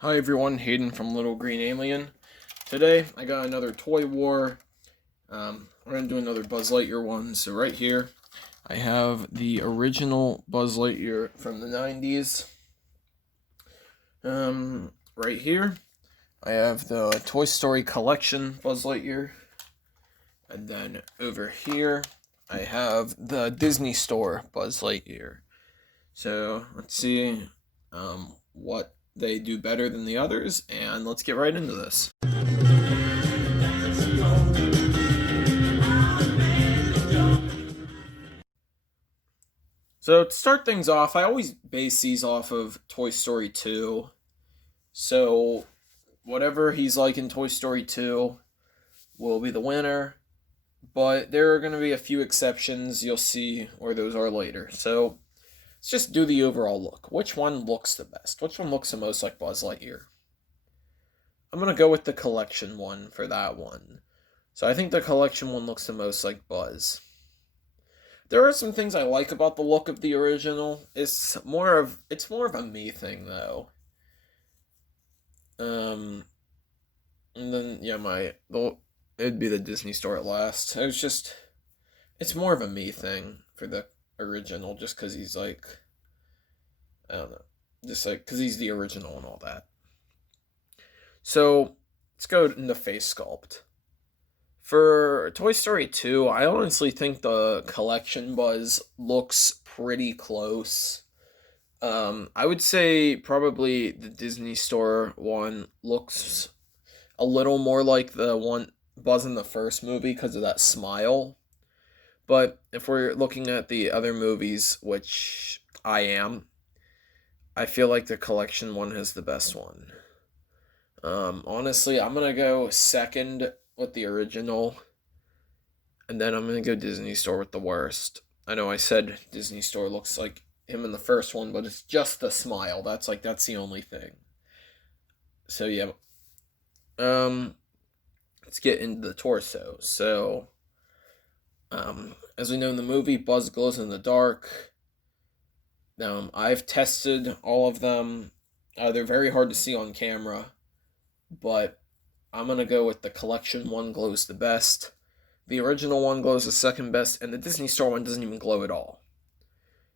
Hi everyone, Hayden from Little Green Alien. Today I got another Toy War. We're going to do another Buzz Lightyear one. So right here I have the original Buzz Lightyear from the 90s. Right here I have the Toy Story Collection Buzz Lightyear. And then over here I have the Disney Store Buzz Lightyear. So let's see what they do better than the others, and let's get right into this. So to start things off, I always base these off of Toy Story 2. So whatever he's like in Toy Story 2 will be the winner, but there are going to be a few exceptions. You'll see where those are later. So let's just do the overall look. Which one looks the best? Which one looks the most like Buzz Lightyear? I'm going to go with the collection one for that one. So I think the collection one looks the most like Buzz. There are some things I like about the look of the original. It's more of a me thing though. And then it'd be the Disney Store at last. It's more of a me thing for the original, just because he's like, I don't know, just like because he's the original and all that. So let's go into face sculpt. For Toy Story 2, I honestly think the collection Buzz looks pretty close. I would say probably the Disney Store one looks a little more like the one Buzz in the first movie because of that smile. But if we're looking at the other movies, which I feel like the collection one has the best one. Honestly, I'm gonna go second with the original, and then I'm gonna go Disney Store with the worst. I know I said Disney Store looks like him in the first one, but it's just the smile. That's the only thing. So yeah. Let's get into the torso. So, as we know in the movie, Buzz glows in the dark. I've tested all of them. They're very hard to see on camera, but I'm gonna go with the collection one glows the best. The original one glows the second best, and the Disney Store one doesn't even glow at all.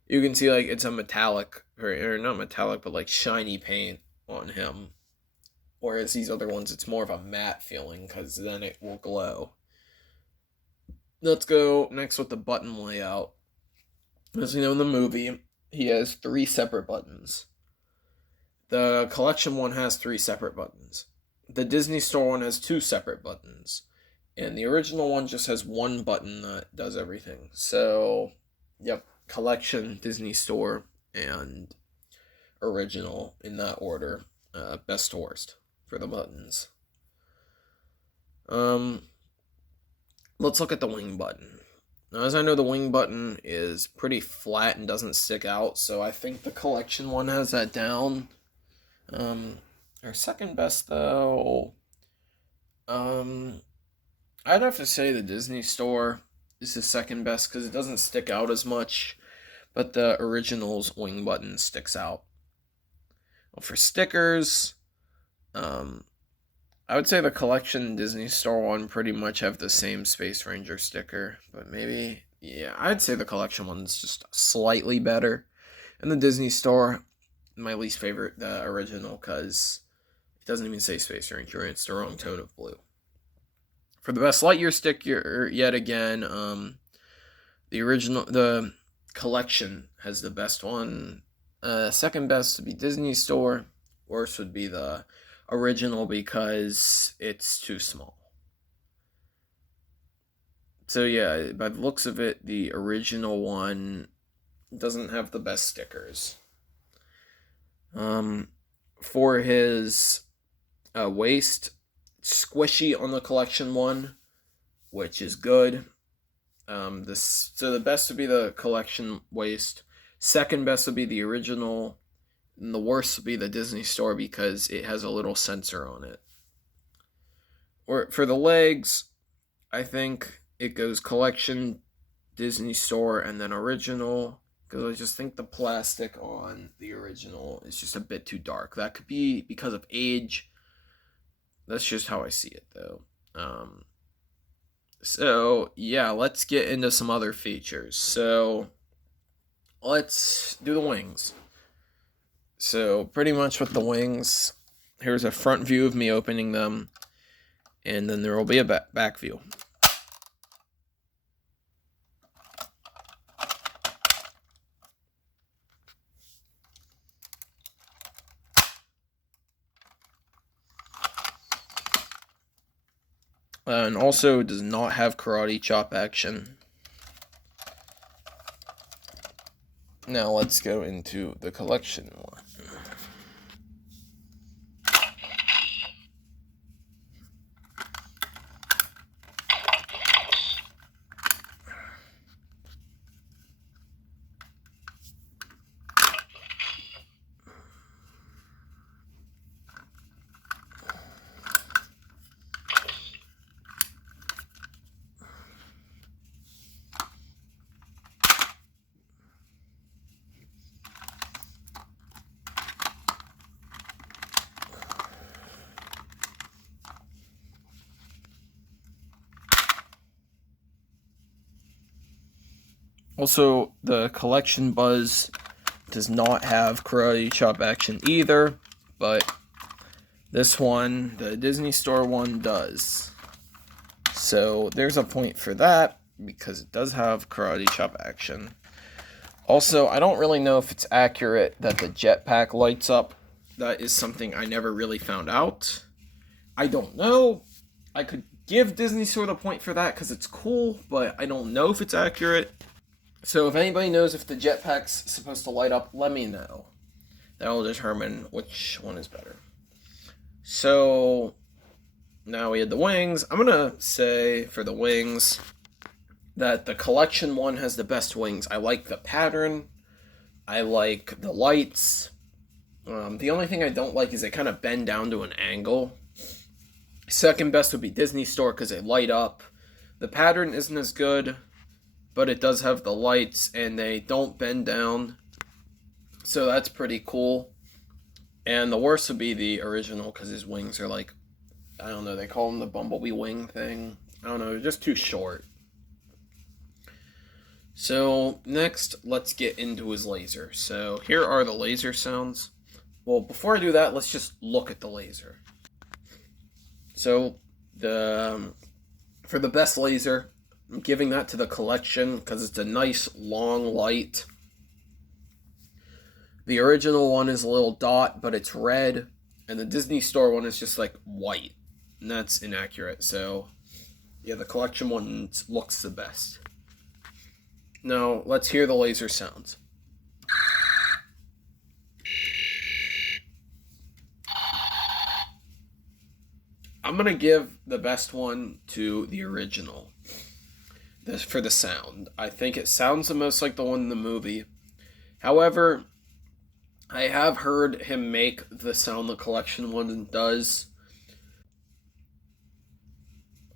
You can see like it's a metallic, or not metallic, but like shiny paint on him. Whereas these other ones, it's more of a matte feeling because then it will glow. Let's go next with the button layout. As we know in the movie, he has 3 separate buttons. The collection one has 3 separate buttons. The Disney Store one has 2 separate buttons. And the original one just has 1 button that does everything. So, yep, collection, Disney Store, and original in that order. Best to worst for the buttons. Let's look at the wing button. Now, as I know, the wing button is pretty flat and doesn't stick out, so I think the collection one has that down. Our second best, though, I'd have to say the Disney Store is the second best because it doesn't stick out as much, but the original's wing button sticks out. Well, for stickers, I would say the collection Disney Store one pretty much have the same Space Ranger sticker, but maybe, yeah, I'd say the collection one's just slightly better. And the Disney Store, my least favorite, the original, because it doesn't even say Space Ranger, and it's the wrong tone of blue. For the best Lightyear sticker, yet again, the collection has the best one. Second best would be Disney Store. Worst would be the original because it's too small. So yeah, by the looks of it, the original one doesn't have the best stickers. For his waist, squishy on the collection one, which is good. So the best would be the collection waist. Second best would be the original. And the worst would be the Disney Store because it has a little sensor on it. Or for the legs, I think it goes collection, Disney Store, and then original. because I just think the plastic on the original is just a bit too dark. That could be because of age. That's just how I see it, though. So yeah, let's get into some other features. So let's do the wings. So pretty much with the wings, here's a front view of me opening them, and then there will be a back view. And also does not have karate chop action. Now let's go into the collection one. Also, the collection Buzz does not have karate chop action either, but this one, the Disney Store one, does. So there's a point for that, because it does have karate chop action. Also, I don't really know if it's accurate that the jetpack lights up. That is something I never really found out. I don't know. I could give Disney Store a point for that because it's cool, but I don't know if it's accurate. So if anybody knows if the jetpack's supposed to light up, let me know. That will determine which one is better. So now we had the wings. I'm going to say for the wings that the collection one has the best wings. I like the pattern. I like the lights. The only thing I don't like is they kind of bend down to an angle. Second best would be Disney Store because they light up. The pattern isn't as good, but it does have the lights and they don't bend down. So that's pretty cool. And the worst would be the original because his wings are like, I don't know, they call them the bumblebee wing thing. I don't know, they're just too short. So next, let's get into his laser. So here are the laser sounds. Well, before I do that, let's just look at the laser. So for the best laser, I'm giving that to the collection because it's a nice long light. The original one is a little dot, but it's red, and the Disney Store one is just like white, and that's inaccurate. So yeah, the collection one looks the best. Now let's hear the laser sounds. I'm going to give the best one to the original for the sound. I think it sounds the most like the one in the movie. However, I have heard him make the sound the collection one does.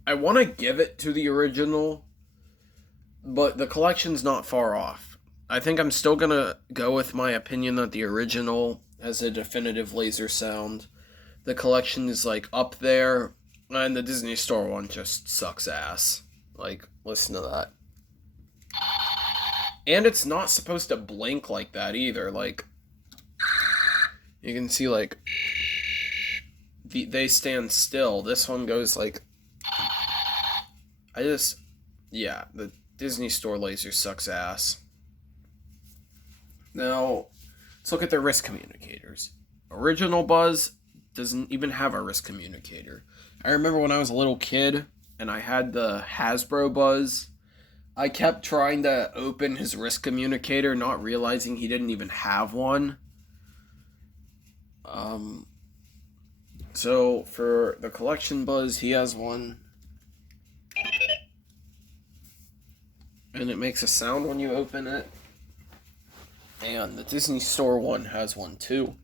I want to give it to the original, but the collection's not far off. I think I'm still going to go with my opinion that the original has a definitive laser sound. The collection is like up there, and the Disney Store one just sucks ass. Like, listen to that. And it's not supposed to blink like that either. Like, you can see like they stand still. This one goes like, the Disney Store laser sucks ass. Now, let's look at the wrist communicators. Original Buzz doesn't even have a wrist communicator. I remember when I was a little kid and I had the Hasbro Buzz, I kept trying to open his wrist communicator, not realizing he didn't even have one. So for the collection Buzz, he has one. And it makes a sound when you open it. And the Disney Store one has one too.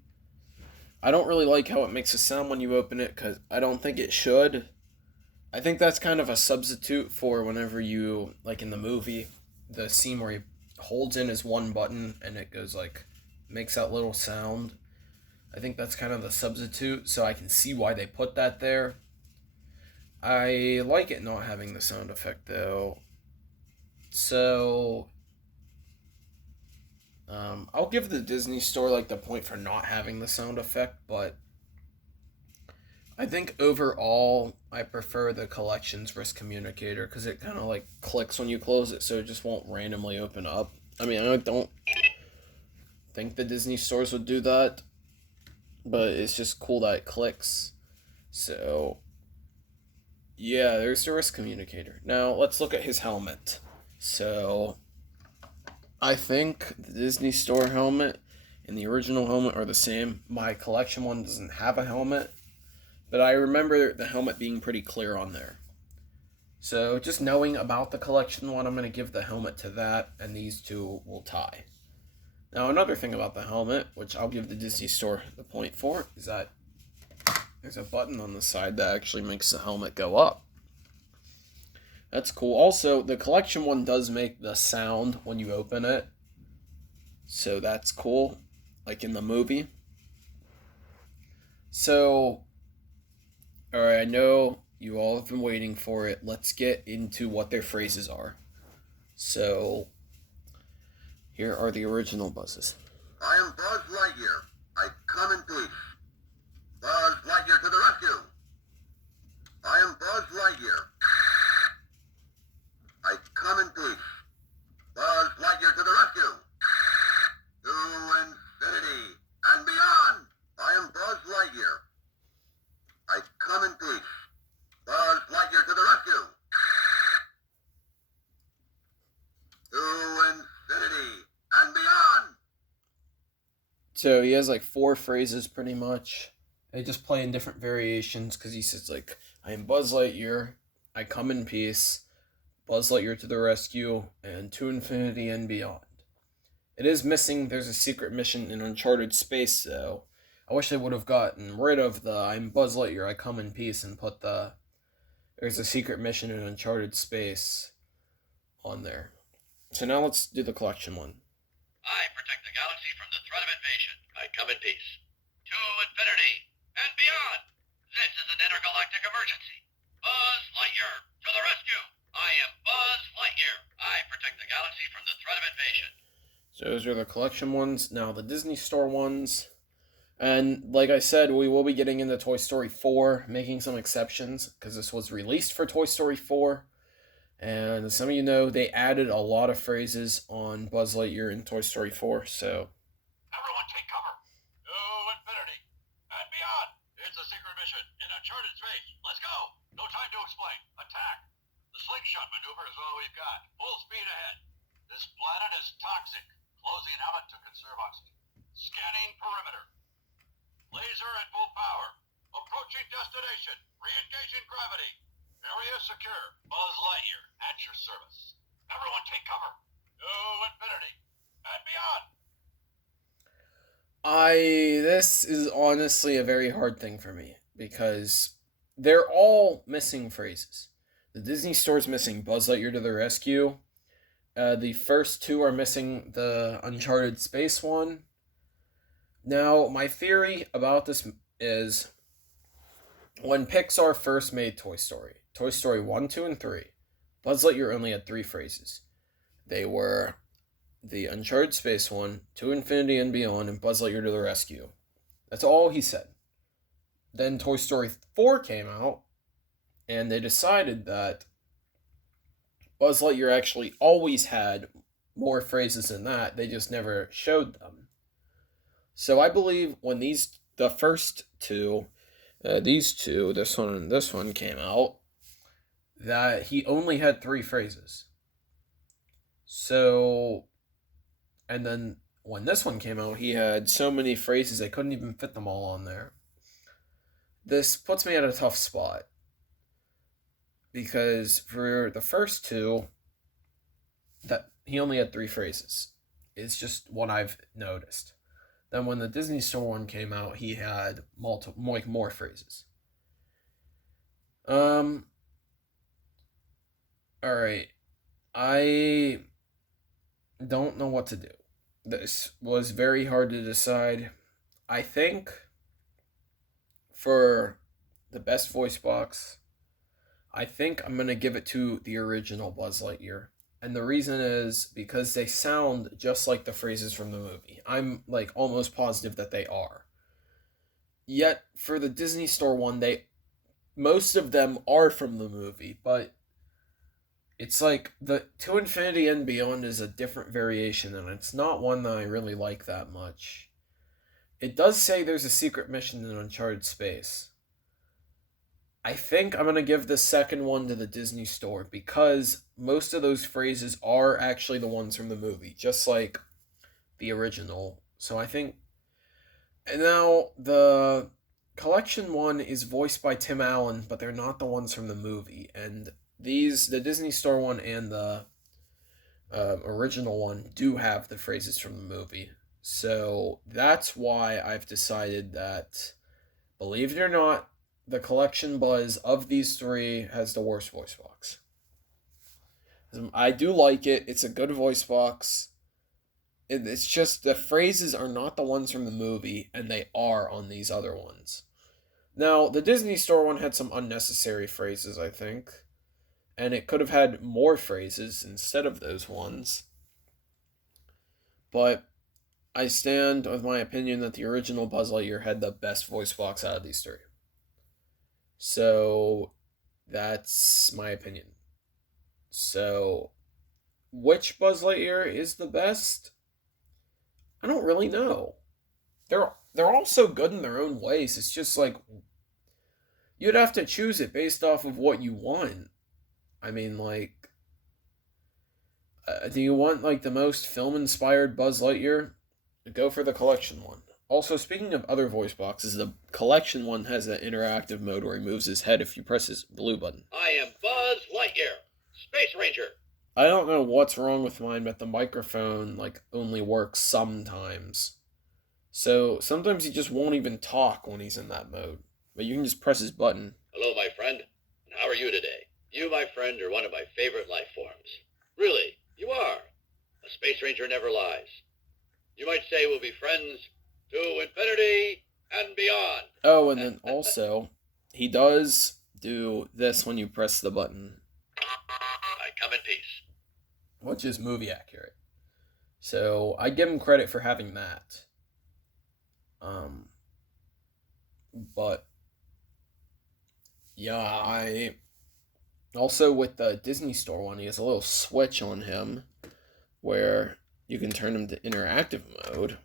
I don't really like how it makes a sound when you open it because I don't think it should. I think that's kind of a substitute for whenever you, like in the movie, the scene where he holds in his one button and it goes like, makes that little sound. I think that's kind of the substitute, so I can see why they put that there. I like it not having the sound effect though. So I'll give the Disney Store like the point for not having the sound effect, but I think overall I prefer the collection's risk communicator because it kind of like clicks when you close it, so it just won't randomly open up. I mean, I don't think the Disney stores would do that, but it's just cool that it clicks. So yeah, there's the risk communicator. Now let's look at his helmet. So I think the Disney Store helmet and the original helmet are the same. My collection one doesn't have a helmet, but I remember the helmet being pretty clear on there. So just knowing about the collection one, I'm going to give the helmet to that, and these two will tie. Now another thing about the helmet, which I'll give the Disney Store the point for, is that there's a button on the side that actually makes the helmet go up. That's cool. Also, the collection one does make the sound when you open it. So that's cool, like in the movie. So, alright, I know you all have been waiting for it. Let's get into what their phrases are. So, here are the original buzzes. I am Buzz Lightyear. I come in peace. Buzz Lightyear to the rescue. I am Buzz Lightyear. I come in peace. Buzz Lightyear to the rescue. To infinity and beyond. I am Buzz Lightyear. I come in peace. Buzz Lightyear to the rescue. To infinity and beyond. So he has like 4 phrases pretty much. They just play in different variations because he says like, I am Buzz Lightyear. I come in peace. Buzz Lightyear to the rescue, and to infinity and beyond. It is missing, there's a secret mission in Uncharted Space, though. I wish they would have gotten rid of the I'm Buzz Lightyear, I come in peace, and put the there's a secret mission in Uncharted Space on there. So now let's do the collection one. I protect the galaxy from the threat of invasion. I come in peace. To infinity and beyond. This is an intergalactic emergency. Buzz Lightyear to the rescue. I am Buzz Lightyear. I protect the galaxy from the threat of invasion. So those are the collection ones. Now the Disney Store ones. And like I said, we will be getting into Toy Story 4, making some exceptions, because this was released for Toy Story 4. And as some of you know, they added a lot of phrases on Buzz Lightyear in Toy Story 4, so... Everyone take cover. To infinity and beyond. It's a secret mission in Uncharted Space. Let's go. No time to explain. Attack. The slingshot maneuver is all we've got. Full speed ahead. This planet is toxic. Closing helmet to conserve oxygen. Scanning perimeter. Laser at full power. Approaching destination. Re-engaging gravity. Area secure. Buzz Lightyear at your service. Everyone take cover. To infinity and beyond. This is honestly a very hard thing for me, because they're all missing phrases. The Disney Store's missing Buzz Lightyear to the rescue. The first 2 are missing the Uncharted Space one. Now, my theory about this is, when Pixar first made Toy Story 1, 2, and 3, Buzz Lightyear only had 3 phrases. They were the Uncharted Space one, To Infinity and Beyond, and Buzz Lightyear to the rescue. That's all he said. Then Toy Story 4 came out, and they decided that Buzz Lightyear actually always had more phrases than that. They just never showed them. So I believe when the first 2, these 2, this one and this one came out, that he only had 3 phrases. So, and then when this one came out, he had so many phrases, they couldn't even fit them all on there. This puts me at a tough spot, because for the first 2, that he only had 3 phrases. It's just what I've noticed. Then when the Disney Store one came out, he had more phrases. Alright. don't know what to do. This was very hard to decide. I think for the best voice box, I think I'm going to give it to the original Buzz Lightyear. And the reason is because they sound just like the phrases from the movie. I'm like almost positive that they are. Yet for the Disney Store one, they most of them are from the movie, but it's like the To Infinity and Beyond is a different variation, and it's not one that I really like that much. It does say there's a secret mission in Uncharted Space. I think I'm going to give the second one to the Disney Store because most of those phrases are actually the ones from the movie, just like the original. So I think. And now the collection one is voiced by Tim Allen, but they're not the ones from the movie. And the Disney Store one and the original one do have the phrases from the movie. So that's why I've decided that, believe it or not, the collection Buzz of these three has the worst voice box. I do like it. It's a good voice box. It's just the phrases are not the ones from the movie, and they are on these other ones. Now, the Disney Store one had some unnecessary phrases, I think. And it could have had more phrases instead of those ones. But I stand with my opinion that the original Buzz Lightyear had the best voice box out of these three. So that's my opinion. So which Buzz Lightyear is the best? I don't really know. They're all so good in their own ways. It's just like you'd have to choose it based off of what you want. I mean, like, do you want like the most film-inspired Buzz Lightyear? Go for the collection one. Also, speaking of other voice boxes, the collection one has an interactive mode where he moves his head if you press his blue button. I am Buzz Lightyear, Space Ranger. I don't know what's wrong with mine, but the microphone like only works sometimes. So sometimes he just won't even talk when he's in that mode. But you can just press his button. Hello, my friend. And how are you today? You, my friend, are one of my favorite life forms. Really, you are. A Space Ranger never lies. You might say we'll be friends to infinity and beyond. Oh, and then also, he does do this when you press the button. I come in peace. Which is movie accurate. So I give him credit for having that. But yeah, I also with the Disney Store one, he has a little switch on him where you can turn him to interactive mode.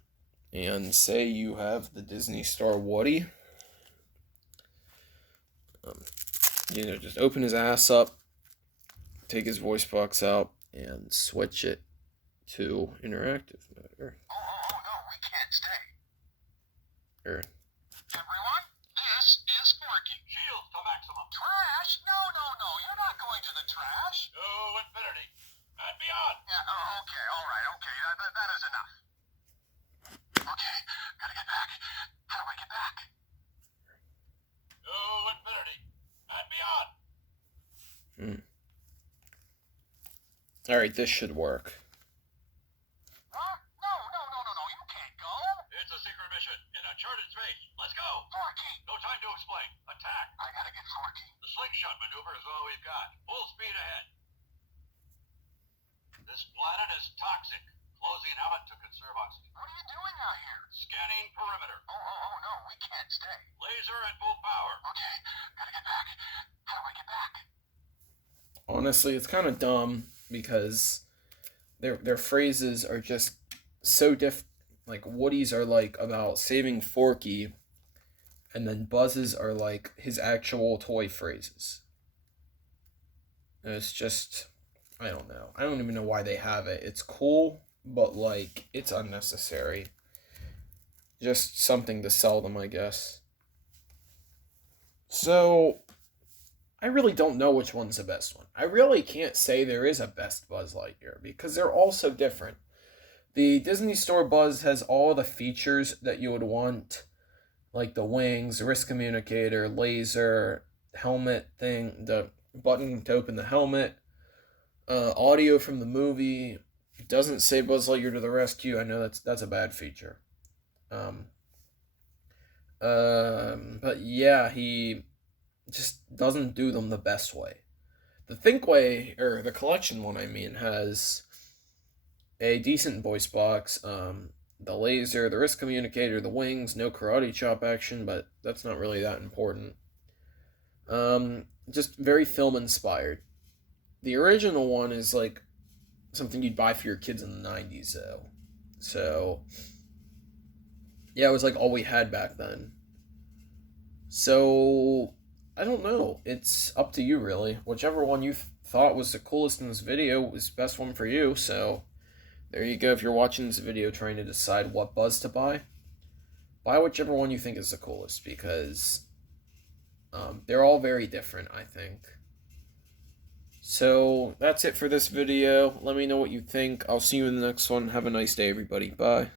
And say you have the Disney Store Woody. Just open his ass up, take his voice box out, and switch it to interactive mode. Oh, no, we can't stay. Or Everyone, this is Forky. Shields to maximum. Trash? No, you're not going to the trash. To infinity and beyond. Yeah, okay, all right, okay, that is enough. Okay, gotta get back. How do I get back? To infinity and beyond. Alright, this should work. Huh? No, you can't go. It's a secret mission in uncharted space. Let's go. Forky. No time to explain. Attack. I gotta get Forky. The slingshot maneuver is all we've got. Full speed ahead. This planet is toxic. Closing helmet to conserve oxygen. What are you doing out here? Scanning perimeter. Oh, no, we can't stay. Laser at full power. Okay, gotta get back. How do I get back? Honestly, it's kind of dumb because their phrases are just so like Woody's are like about saving Forky, and then Buzz's are like his actual toy phrases. And it's just, I don't know. I don't even know why they have it. It's cool, but like it's unnecessary. Just something to sell them, I guess. So I really don't know which one's the best one. I really can't say there is a best Buzz Lightyear because they're all so different. The Disney Store Buzz has all the features that you would want, like the wings, wrist communicator, laser, helmet thing, the button to open the helmet, audio from the movie, Doesn't say Buzz Lightyear to the rescue. I know that's a bad feature. Um, but yeah, he just doesn't do them the best way. The Think Way, or the collection one, I mean, has a decent voice box. The laser, the wrist communicator, the wings, no karate chop action, but that's not really that important. Just very film inspired. The original one is like something you'd buy for your kids in the 90s, though. So, yeah, it was like all we had back then. So, I don't know. It's up to you, really. Whichever one you thought was the coolest in this video was the best one for you. So, there you go. If you're watching this video trying to decide what Buzz to buy whichever one you think is the coolest because they're all very different, I think. So, that's it for this video. Let me know what you think. I'll see you in the next one. Have a nice day, everybody. Bye.